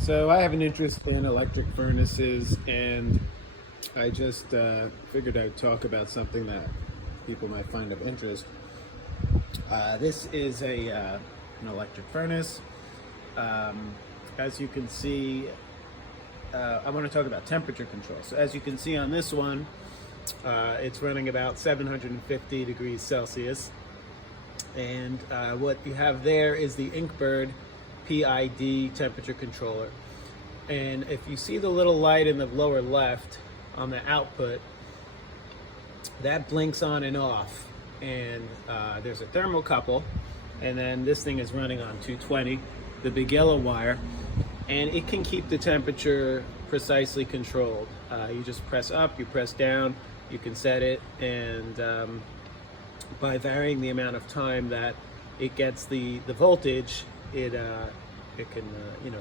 So I have an interest in electric furnaces, and I just figured I'd talk about something that people might find of interest. This is an electric furnace. As you can see, I want to talk about temperature control. So as you can see on this one, it's running about 750 degrees Celsius. And what you have there is the Inkbird PID temperature controller. And if you see the little light in the lower left on the output, that blinks on and off. And there's a thermocouple, and then this thing is running on 220, the big yellow wire, and it can keep the temperature precisely controlled. You just press up, you press down, you can set it, and by varying the amount of time that it gets the voltage, it can,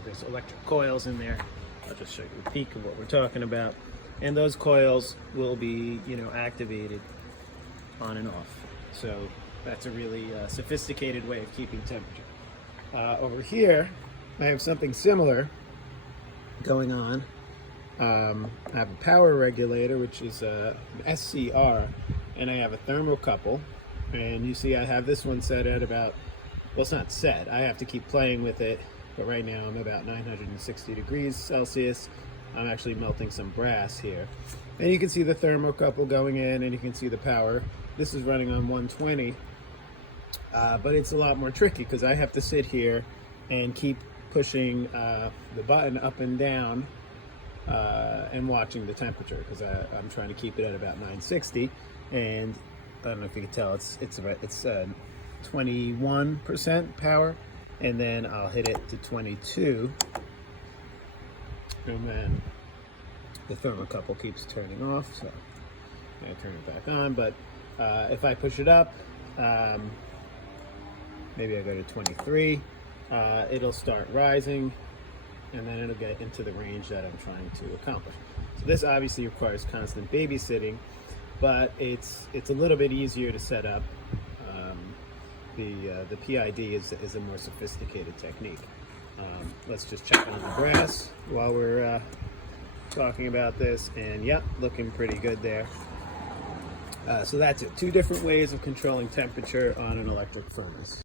there's electric coils in there. I'll just show you a peek of what we're talking about. And those coils will be, activated on and off. So that's a really sophisticated way of keeping temperature. Over here, I have something similar going on. I have a power regulator, which is an SCR, and I have a thermocouple. And you see I have this one set at about, well, it's not set. I have to keep playing with it, but right now I'm about 960 degrees Celsius. I'm actually melting some brass here. And you can see the thermocouple going in, and you can see the power. This is running on 120, but it's a lot more tricky because I have to sit here and keep pushing the button up and down and watching the temperature, because I'm trying to keep it at about 960. And I don't know if you can tell, it's 21% power, and then I'll hit it to 22, and then the thermocouple keeps turning off, so I turn it back on. But if I push it up, maybe I go to 23, it'll start rising, and then it'll get into the range that I'm trying to accomplish. So this obviously requires constant babysitting, but it's a little bit easier to set up. The PID is a more sophisticated technique. Let's just check on the brass while we're talking about this, and yep, looking pretty good there. So that's it. Two different ways of controlling temperature on an electric furnace.